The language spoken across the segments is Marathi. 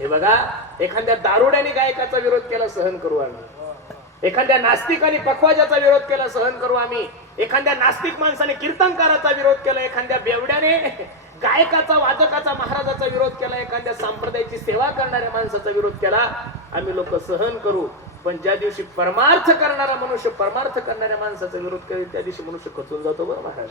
हे बघा एखाद्या दारुड्याने गायकाचा विरोध केला सहन करू आम्ही. एखाद्या नास्तिकाने पखवाजाचा विरोध केला सहन करू आम्ही. एखाद्या नास्तिक माणसाने कीर्तनकाराचा विरोध केला एखाद्या बेवड्याने गायकाचा वादकाचा महाराजाचा विरोध केला एखाद्या संप्रदायाची सेवा करणाऱ्या माणसाचा विरोध केला आम्ही लोक सहन करू. पण ज्या दिवशी परमार्थ करणारा मनुष्य परमार्थ करणाऱ्या माणसाचा विरोध करेल त्या दिवशी मनुष्य खचून जातो बरं महाराज.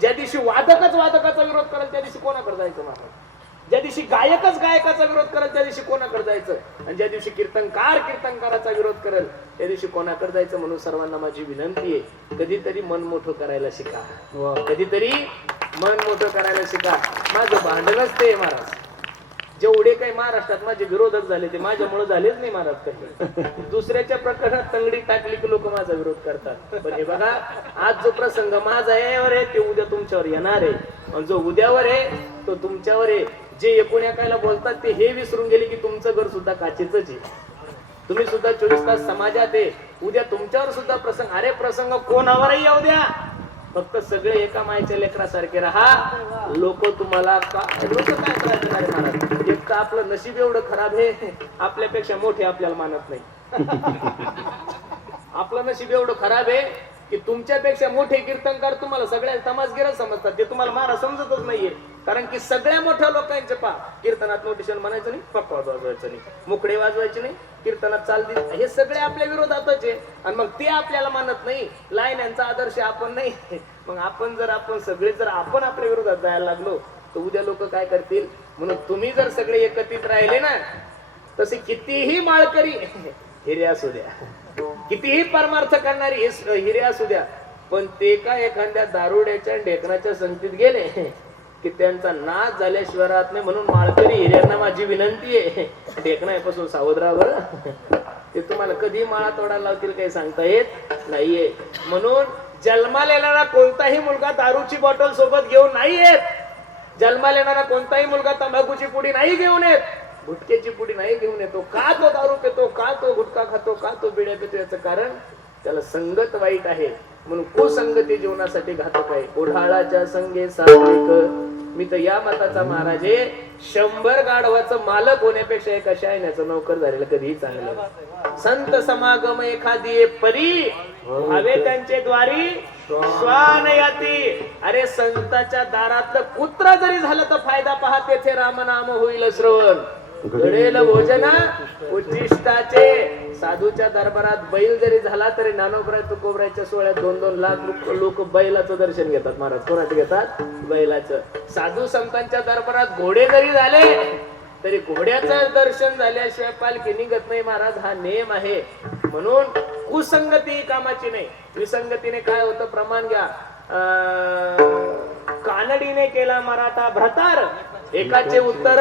ज्या दिवशी वादकच वादकाचा विरोध करेल त्या दिवशी कोणाकडे जायचं महाराज? ज्या दिवशी गायकच गायकाचा विरोध करेल त्या दिवशी कोणाकडे जायचं? आणि ज्या दिवशी कीर्तनकार कीर्तनकाराचा विरोध करेल त्या दिवशी कोणाकडे जायचं म्हणून सर्वांना माझी विनंती आहे कधीतरी मन मोठं करायला शिका. कधीतरी मन मोठं करायला शिका. माझं भांडणच ते महाराज. जेवढे काही महाराष्ट्रात माझे विरोधक झाले ते माझ्यामुळे झालेच नाही महाराज कधी. दुसऱ्याच्या प्रकरणात तंगडी टाकली की लोक माझा विरोध करतात. पण हे बघा आज जो प्रसंग माझा यावर आहे ते उद्या तुमच्यावर येणार आहे. आणि जो उद्यावर आहे तो तुमच्यावर आहे. जे एकूण एकायला बोलतात ते हे विसरून गेले की तुमचं घर सुद्धा काचेच आहे. तुम्ही सुद्धा चोवीस तास समाजात आहे. उद्या तुमच्यावर सुद्धा प्रसंग अरे प्रसंग कोणावरही येऊ द्या. फक्त सगळे एका मायच्या लेकरासारखे राहा. लोक तुम्हाला का लोक काय करायचं महाराज? एक तर आपलं नशीब एवढं खराब आहे आपल्यापेक्षा मोठे आपल्याला मानत नाही. आपलं नशीब एवढं खराब आहे की तुमच्यापेक्षा मोठे कीर्तनकार तुम्हाला सगळ्या समाजगिरा समजतात. ते तुम्हाला मारा समजतच नाहीये. कारण की सगळ्या मोठ्या लोकांचे पा कीर्तनात नोटिशन म्हणायचं नाही पक्का वाजवायचं नाही मुकडे वाजवायचे नाही कीर्तनात चाल हे सगळे आपल्या विरोधातच आहे. आणि मग ते आपल्याला मानत नाही. लाईन यांचा आदर्श आपण नाही. मग आपण जर आपण सगळे जर आपण आपल्या विरोधात जायला लागलो तर उद्या लोक काय करतील? म्हणून तुम्ही जर सगळे एकत्रित राहिले ना तसे कितीही माळकरी हिरे असू द्या. कितीही परमार्थ करणारी हिरे असू द्या पण ते काय एखाद्या दारुड्याच्या ढेकणाच्या संगतीत गेले की त्यांचा नाश झाल्याशिवाय राहत नाही म्हणून माळकरी हिऱ्यांना माझी विनंती आहे. ढेकणापासून सावध राहा बरं ते तुम्हाला कधी माळा तोडायला लावतील काही सांगता येत नाहीये. म्हणून जन्माला येणारा कोणताही मुलगा दारूची बॉटल सोबत घेऊन नाही येत. जन्माला येणारा कोणताही मुलगा तंबाखूची पुडी नाही घेऊन येत. गुटक्याची पुडी नाही घेऊन येतो. का तो दारू पितो? का तो गुटखा खातो? का तो बिड्या पितो? याचं कारण त्याला संगत वाईट आहे. म्हणून कुसंगती जीवनासाठी घातक आहे. ओढाळाच्या संगे सात्विक. मी तर या मताचा महाराज आहे शंभर गाढवाचं मालक होण्यापेक्षा एका शायण्याचं नोकर झालेलं कधीही चांगलं संत समागम एखादी परी हवे त्यांचे द्वारी श्वान याती. अरे संताच्या दारातलं कुत्रा जरी झालं तर फायदा पहा तेथे रामनाम होईल श्रवण घडेल भोजन उद्दिष्टाचे. साधूच्या दरबारात बैल जरी झाला तरी नानोबराय तुकोबरायच्या सोहळ्यात दोन दोन लाख लोक बैलाचं दर्शन घेतात महाराज. कोणाचं घेतात? बैलाचं. साधू संतांच्या दरबारात घोडे जरी झाले तरी घोड्याचं दर्शन झाल्याशिवाय पालखी निघत नाही महाराज. हा नेम आहे. म्हणून कुसंगती कामाची नाही. विसंगतीने काय होतं प्रमाण घ्या. कानडीने केला मराठा भ्रतार. एकाचे उत्तर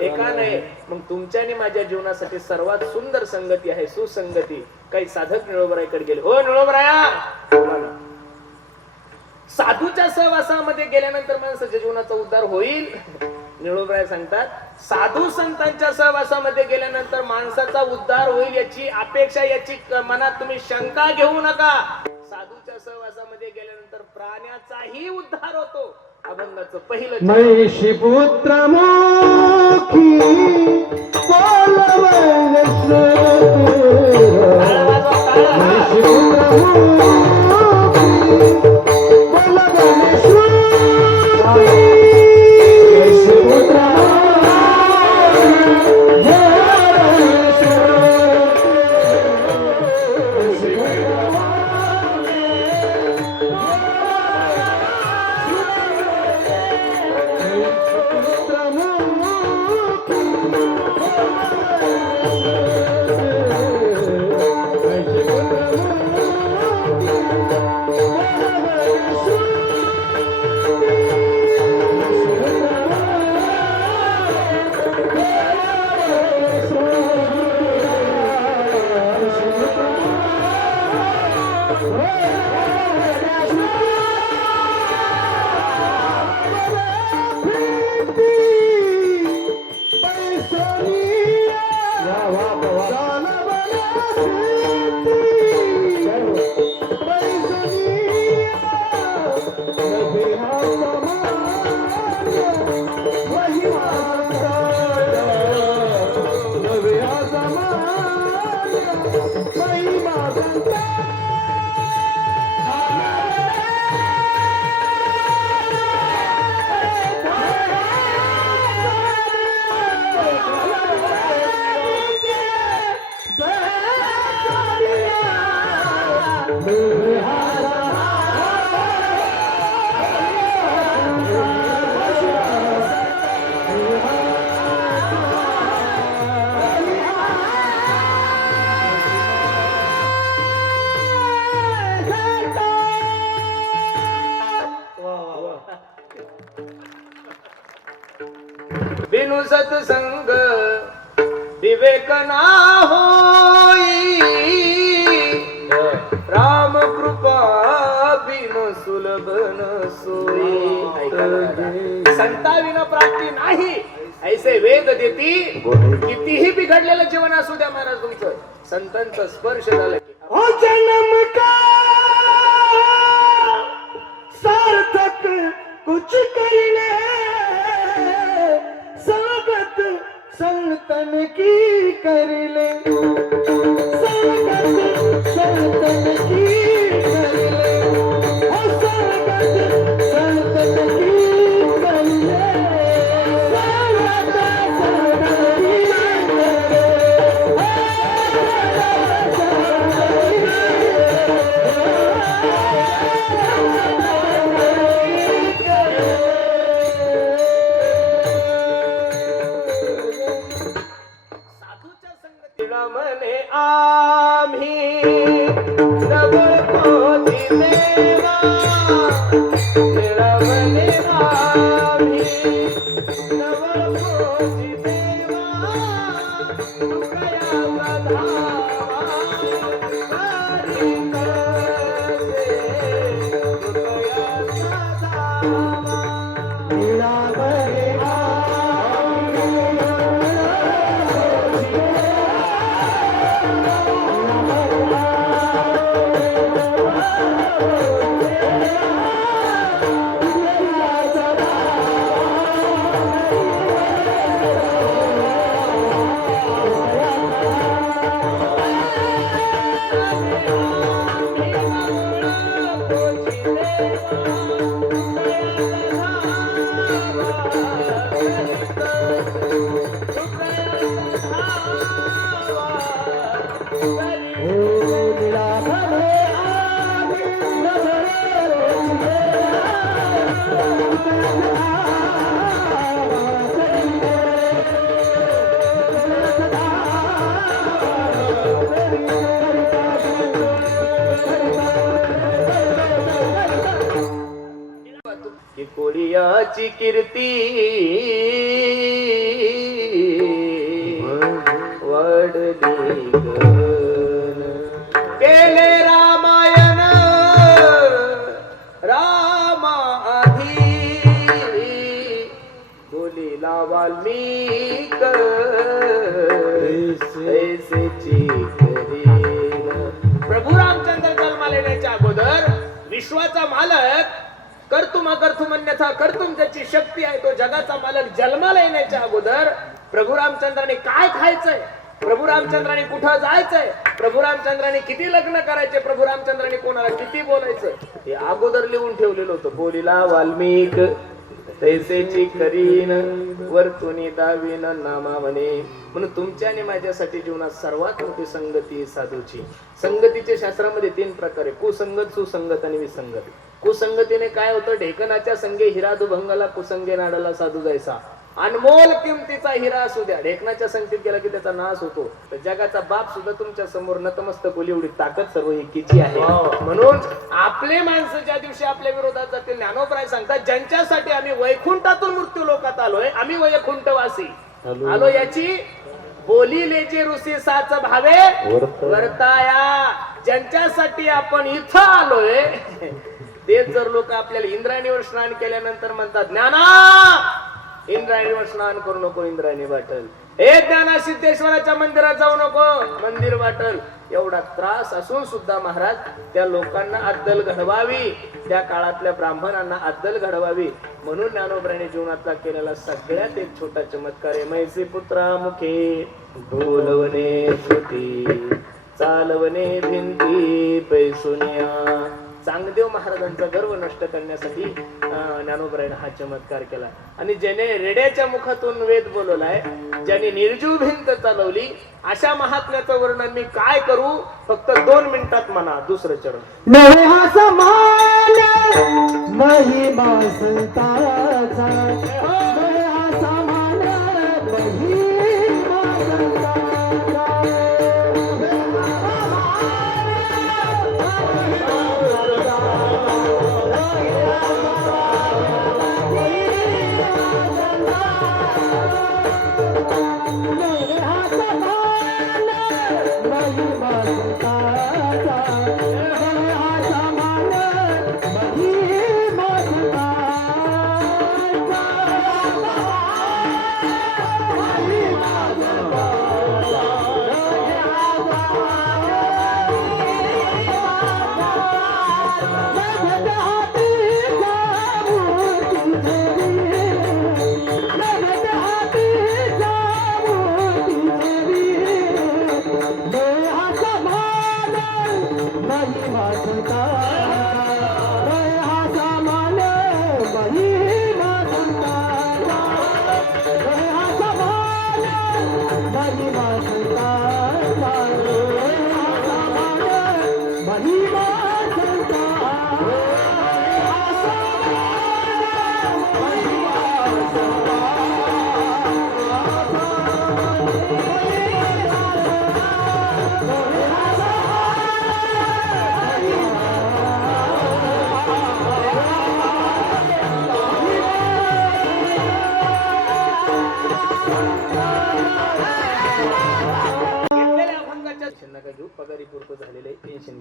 एका नाही मग तुमच्या आणि माझ्या जीवनासाठी सर्वात सुंदर संगती आहे सुसंगती. काही साधक निळोबरायकडे गेले. हो निळोबराया. साधूच्या सहवासामध्ये गेल्यानंतर माणसाच्या जीवनाचा उद्धार होईल. निळोबराय सांगतात साधू संतांच्या सहवासामध्ये गेल्यानंतर माणसाचा उद्धार होईल याची अपेक्षा याची मनात तुम्ही शंका घेऊ नका. साधूच्या सहवासामध्ये गेल्यानंतर प्राण्याचाही उद्धार होतो. अभंगाचं पहिलं नाही शिपुत्र सत्संग विवेक ना होई। राम कृपा बिन सुलभ न सोई। संता विना प्राप्ती नाही ऐसे वेद देती कितीही बिघडलेलं जीवन असू द्या महाराज तुमचं संतांचा स्पर्श झाला की. ओ जन्म का? सार्थक कुछ कर संतन की की करले पोची देवा कीर्ती. वडली केले रामायण रामा आधी. बोलीला वाल्मिक ऐसेची करीन. प्रभू रामचंद्र जन्माला येण्याच्या अगोदर विश्वाचा मालक कर्तुम अकर्तुम अन्यथा कर्तुम ज्याची शक्ती आहे तो जगाचा मालक जन्माला येण्याच्या अगोदर प्रभू रामचंद्राने काय खायचंय? प्रभू रामचंद्राने कुठं जायचंय? प्रभू रामचंद्राने किती लग्न करायचे? प्रभू रामचंद्राने कोणाला किती बोलायचं? हे अगोदर लिहून ठेवलेलं होतं बोलीला वाल्मिक. तैसेची करीन वर्तुनी दावीन नामा म्हणे म्हणून तुमच्या आणि माझ्यासाठी जीवनात सर्वात मोठी संगती साधूची. संगतीच्या शास्त्रामध्ये तीन प्रकार आहे. कुसंगत सुसंगत आणि विसंगत. कुसंगतीने काय होतं? ढेकणाच्या संगे हिरादुभंगाला कुसंगे नाडाला साधू जायचा. अनमोल किमतीचा हिरा असू द्या. ढेकणाच्या संगतीत गेला की त्याचा नाश होतो. तर जगाचा बाप सुद्धा तुमच्यासमोर नतमस्तक बोली एवढी ताकद सर्व एकीची आहे. म्हणून आपले माणसं ज्या दिवशी आपल्या विरोधात जातील ज्ञानोपराय सांगतात ज्यांच्यासाठी आम्ही वैकुंठातून मृत्यू लोकात आलोय आम्ही वैकुंठवासी. आलो याची? बोली लेजे ऋषी साच भावे वर्ताया. ज्यांच्यासाठी आपण इथं आलोय तेच जर लोक आपल्याला इंद्रायणीवर स्नान केल्यानंतर म्हणतात ज्ञाना इंद्रायणीवर स्नान करू नको इंद्रायणी वाटल. हे ज्ञाना सिद्धेश्वराच्या मंदिरात जाऊ नको. मंदिर वाटल. एवढा त्रास असून सुद्धा महाराज त्या लोकांना अद्दल घडवावी. त्या काळातल्या ब्राह्मणांना अद्दल घडवावी. म्हणून ज्ञानोबराने जीवनातला केलेला सगळ्यात एक छोटा चमत्कार आहे. मैसी पुत्रा मुखे बोलवणे श्रुती चालवणे भिंती पैसुनिया. चांगदेव महाराजांचा गर्व नष्ट करण्यासाठी अं, ज्ञानोबरायनं हा चमत्कार केला. आणि ज्याने रेड्याच्या मुखातून वेद बोलवलाय ज्याने निर्जीव भिंत चालवली अशा महात्म्याचं वर्णन मी काय करू? फक्त दोन मिनिटात म्हणा दुसरं चरण. महिमा संताचा.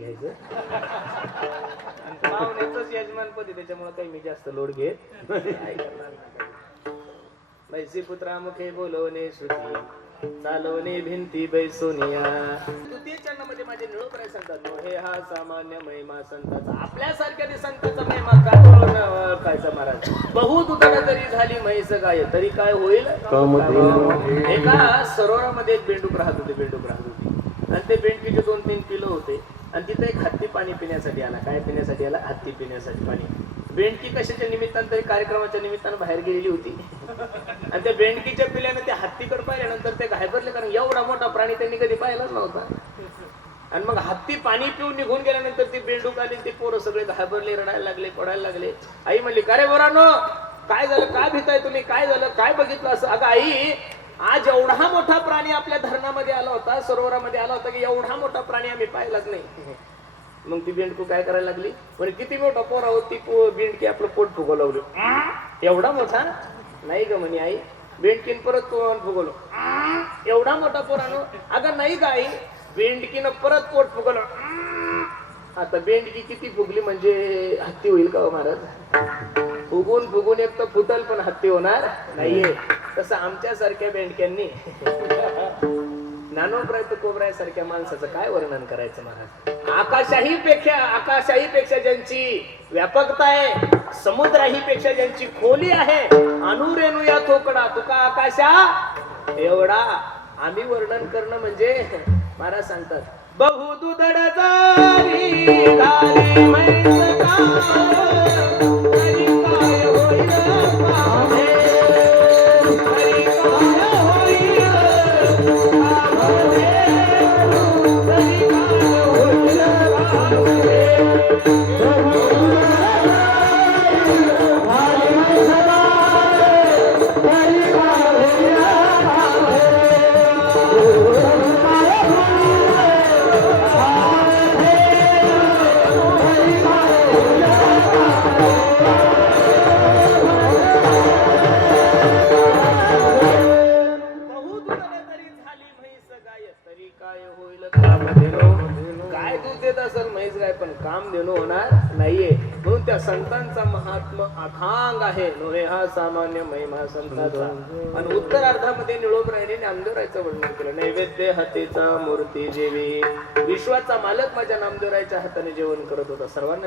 घ्यायचं. आणि पाहुण्याचंच यजमानपद आहे त्याच्यामुळे काही मी जास्त लोड घेत काय? बैसी पुत्रा मुखे बोलवणे सुती चालवणे भिंती बैसोनिया. तृतीय चरणामध्ये माझे निळोपराय सांगतात हे हा सामान्य महिमा संताचा. आपल्यासारख्या ते संताचा महिमा काय ओळखायचा महाराज? बहु दुधाला जरी झाली म्हैस गाय तरी काय होईल? एका सरोवरामध्ये एक बेंडूक राहत होते बेंडूक राहत होती. आणि ते बेंडकीचे दोन तीन पिलं होते. आणि तिथे एक हत्ती पाणी पिण्यासाठी आला. काय पिण्यासाठी आला? हत्ती पिण्यासाठी पाणी. बेंडकी कशाच्या निमित्तानं तरी कार्यक्रमाच्या निमित्तानं बाहेर गेलेली होती. आणि त्या बेंडकीच्या पिल्याने त्या हत्तीकडे पाहिल्यानंतर ते घाबरले कारण एवढा मोठा प्राणी त्यांनी कधी पाहिलाच नव्हता. आणि मग हत्ती पाणी पिऊन निघून गेल्यानंतर ती बेंडूक आली ते पोरं सगळे घाबरले रडायला लागले पडायला लागले. आई म्हणली का रे बोरानो काय झालं? काय भीताय तुम्ही? काय झालं? काय बघितलं असं? अगं आई आज एवढा मोठा प्राणी आपल्या धरणामध्ये होता सरोवरामध्ये आला होता की एवढा मोठा प्राणी आम्ही पाहिलाच नाही. मग ती बेंडकू काय करायला लागली? म्हणजे किती मोठा पोर आहोत ती बेंडकी आपलं पोट फुगवू लागली एवढा मोठा? नाही ग म्हणे आई बेंडकीन परत फुगवलं. एवढा मोठा पोरानो? अगं नाही ग आई बेंडकीनं परत पोट फुगवलं. आता बेंडकी किती फुगली म्हणजे हत्ती होईल का हो महाराज? फुगून फुगून एक तर फुटल पण हत्ती होणार नाहीये. तसं आमच्या सारख्या बेंडक्यांनी. नानोब्राय तर कोबराय सारख्या माणसाचं काय वर्णन करायचं महाराज? आकाशाही पेक्षा आकाशाही पेक्षा ज्यांची व्यापकता आहे समुद्राही पेक्षा ज्यांची खोली आहे अनुरेणू या थोकडा तुका आकाशा एवढा. आम्ही वर्णन करणं म्हणजे महाराज सांगतात बहु दुधड जारी संतांचा महात्म अथांग आहे. नव्हे हा सामान्य महिमा संतांचा. आणि उत्तरार्धामध्ये निळोबरायने नामदेवरायचं वर्णन केलं. नैवेद्य हातीचा मूर्ती जेवी. विश्वाचा मालक माझ्या नामदेवरायच्या हाताने जेवण करत होता. सर्वांना